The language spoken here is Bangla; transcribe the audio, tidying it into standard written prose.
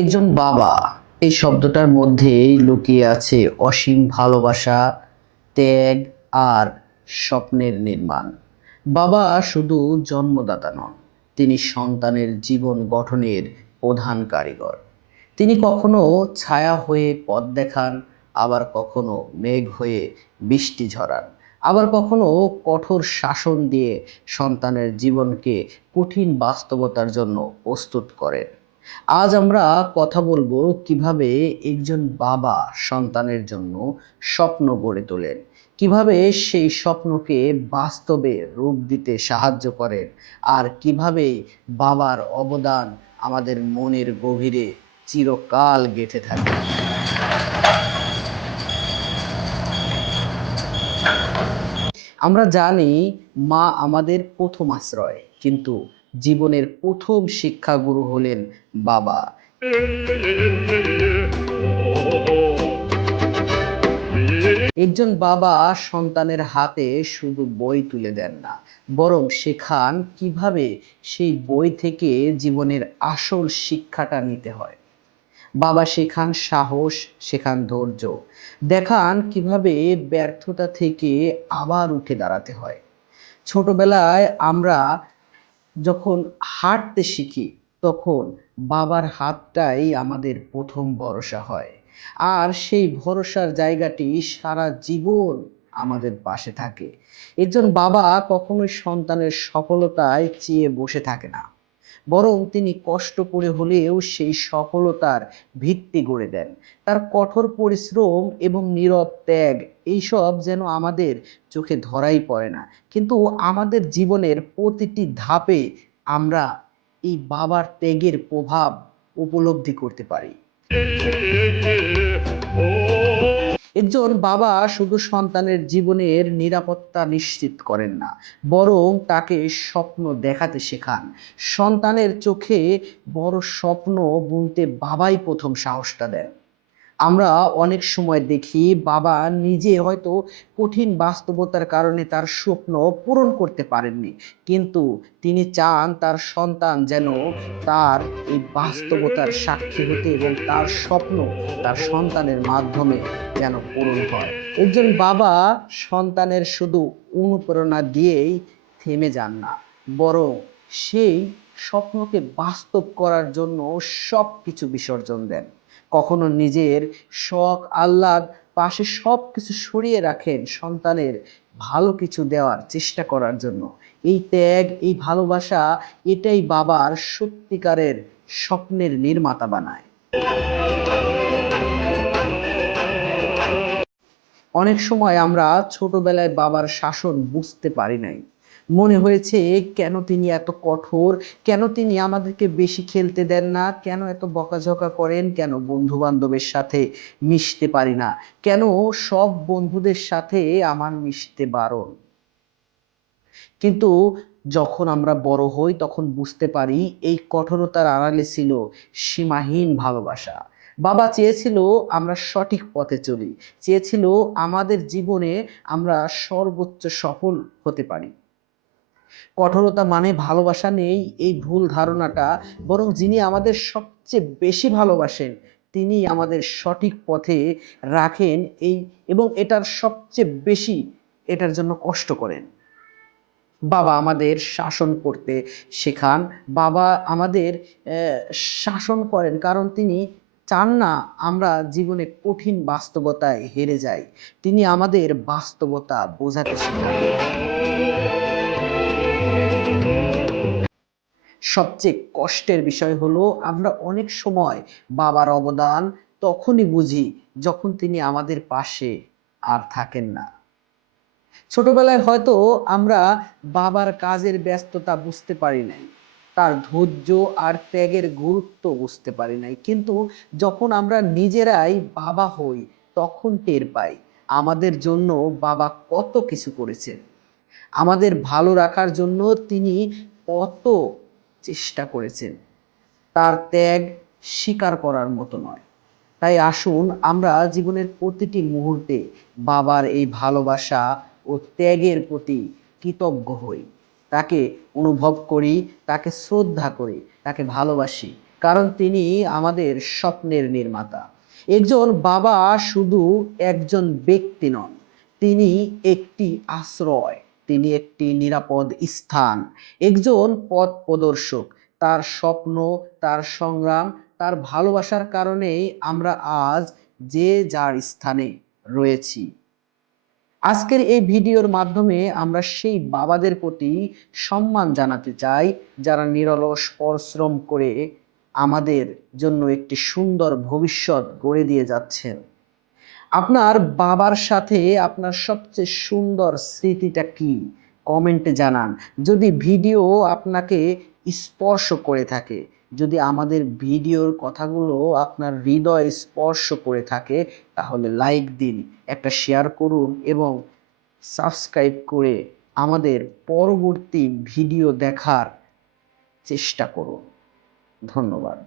একজন বাবা, এই শব্দটার মধ্যেই লুকিয়ে আছে অসীম ভালোবাসা, ত্যাগ আর স্বপ্নের নির্মাণ। বাবা শুধু জন্মদাতা নন, তিনি সন্তানের জীবন গঠনের প্রধান কারিগর। তিনি কখনো ছায়া হয়ে পথ দেখান, আবার কখনো মেঘ হয়ে বৃষ্টি ঝরান, আবার কখনো কঠোর শাসন দিয়ে সন্তানের জীবনকে কঠিন বাস্তবতার জন্য প্রস্তুত করেন। আজ আমরা কথা বলবো কিভাবে একজন বাবা সন্তানের জন্য স্বপ্ন গড়ে তোলেন, কিভাবে সেই স্বপ্নকে বাস্তবে রূপ দিতে সাহায্য করেন, আর কিভাবে বাবার অবদান আমাদের মনের গভীরে চিরকাল গেঁথে থাকে। আমরা জানি মা আমাদের প্রথম আশ্রয়, কিন্তু জীবনের প্রথম শিক্ষাগুরু হলেন বাবা। একজন বাবা সন্তানের হাতে শুধু বই তুলে দেন না, বরং শেখান কিভাবে সেই বই থেকে জীবনের আসল শিক্ষাটা নিতে হয়। বাবা শেখান সাহস, শেখান ধৈর্য, দেখান কিভাবে ব্যর্থতা থেকে আবার উঠে দাঁড়াতে হয়। ছোটবেলায় আমরা যখন হাঁটতে শিখি, তখন বাবার হাতটাই আমাদের প্রথম ভরসা হয়, আর সেই ভরসার জায়গাটি সারা জীবন আমাদের পাশে থাকে। একজন বাবা কখনোই সন্তানের সফলতায় চেয়ে বসে থাকে না, বরং তিনি কষ্ট করে হলেও সেই সফলতার ভিত্তি গড়ে দেন। তার কঠোর পরিশ্রম এবং নীরব ত্যাগ, এইসব যেন আমাদের চোখে ধরাই পড়ে না, কিন্তু আমাদের জীবনের প্রতিটি ধাপে আমরা এই বাবার ত্যাগের প্রভাব উপলব্ধি করতে পারি। একজন বাবা শুধু সন্তানের জীবনের নিরাপত্তা নিশ্চিত করেন না, বরং তাকে স্বপ্ন দেখাতে শেখান। সন্তানের চোখে বড় স্বপ্ন বুনতে বাবাই প্রথম সাহসটা দেন। আমরা অনেক সময় দেখি বাবা নিজে হয়তো কঠিন বাস্তবতার কারণে তার স্বপ্ন পূরণ করতে পারেননি, কিন্তু তিনি চান তার সন্তান যেন তার এই বাস্তবতার সাক্ষী হতে এবং তার স্বপ্ন তার সন্তানের মাধ্যমে যেন পূরণ হয়। একজন বাবা সন্তানের শুধু অনুপ্রেরণা দিয়েই থেমে যান না, বরং সেই স্বপ্নকে বাস্তব করার জন্য সব কিছু বিসর্জন দেন। কখনো নিজের শখ আহ্লাদ পাশে সব কিছু সরিয়ে রাখেন সন্তানের ভালো কিছু দেওয়ার চেষ্টা করার জন্য। এই ত্যাগ, এই ভালোবাসা, এটাই বাবার সত্যিকারের স্বপ্নের নির্মাতা বানায়। অনেক সময় আমরা ছোটবেলায় বাবার শাসন বুঝতে পারি নাই। মনে হয়েছে কেন তিনি এত কঠোর, কেন তিনি আমাদেরকে বেশি খেলতে দেন না, কেন এত বকাঝকা করেন, কেন বন্ধু বান্ধবের সাথে মিশতে পারি না, কেন সব বন্ধুদের সাথে আমার মিশতে বারণ। কিন্তু যখন আমরা বড় হই তখন বুঝতে পারি এই কঠোরতার আড়ালে ছিল সীমাহীন ভালোবাসা। বাবা চেয়েছিল আমরা সঠিক পথে চলি, চেয়েছিল আমাদের জীবনে আমরা সর্বোচ্চ সফল হতে পারি। কঠোরতা মানে ভালোবাসা নেই, এই ভুল ধারণাটা, বরং যিনি আমাদের সবচেয়ে বেশি ভালোবাসেন তিনি আমাদের সঠিক পথে রাখেন, এই এবং এটার সবচেয়ে বেশি এটার জন্য কষ্ট করেন। বাবা আমাদের শাসন করতে শেখান, বাবা আমাদের শাসন করেন কারণ তিনি চান না আমরা জীবনে কঠিন বাস্তবতায় হেরে যাই। তিনি আমাদের বাস্তবতা বোঝাতে শেখান। সবচেয়ে কষ্টের বিষয় হলো আমরা অনেক সময় বাবার অবদান তখনই বুঝি যখন তিনি আমাদের পাশে আর থাকেন না। ছোটবেলায় হয়তো আমরা বাবার কাজের ব্যস্ততা বুঝতে পারি নাই, তার ধৈর্য আর ত্যাগের গুরুত্ব বুঝতে পারি নাই, কিন্তু যখন আমরা নিজেরাই বাবা হই তখন টের পাই আমাদের জন্য বাবা কত কিছু করেছেন। আমাদের ভালো রাখার জন্য তিনি কত চেষ্টা করেছেন। তার ত্যাগ স্বীকার করার মতো নয়। তাই আসুন আমরা জীবনের প্রতিটি মুহূর্তে বাবার এই ভালোবাসা ও ত্যাগের প্রতি কৃতজ্ঞ হই, তাকে অনুভব করি, তাকে শ্রদ্ধা করি, তাকে ভালোবাসি, কারণ তিনি আমাদের স্বপ্নের নির্মাতা। একজন বাবা শুধু একজন ব্যক্তি নন, তিনি একটি আশ্রয়, তিনি একটি নিরাপদ স্থান, একজন পথ প্রদর্শক। তার স্বপ্ন, তার সংগ্রাম, তার ভালোবাসার কারণেই আমরা আজ যে যার স্থানে রয়েছি। আজকের এই ভিডিওর মাধ্যমে আমরা সেই বাবাদের প্রতি সম্মান জানাতে চাই, যারা নিরলস পরিশ্রম করে আমাদের জন্য একটি সুন্দর ভবিষ্যৎ গড়ে দিয়ে যাচ্ছেন। আপনার বাবার সাথে আপনার সবচেয়ে সুন্দর স্মৃতিটা কি? কমেন্টে জানান। যদি ভিডিও আপনাকে স্পর্শ করে থাকে, যদি আমাদের ভিডিওর কথাগুলো আপনার হৃদয় স্পর্শ করে থাকে, তাহলে লাইক দিন, একটা শেয়ার করুন এবং সাবস্ক্রাইব করে আমাদের পরবর্তী ভিডিও দেখার চেষ্টা করুন। ধন্যবাদ।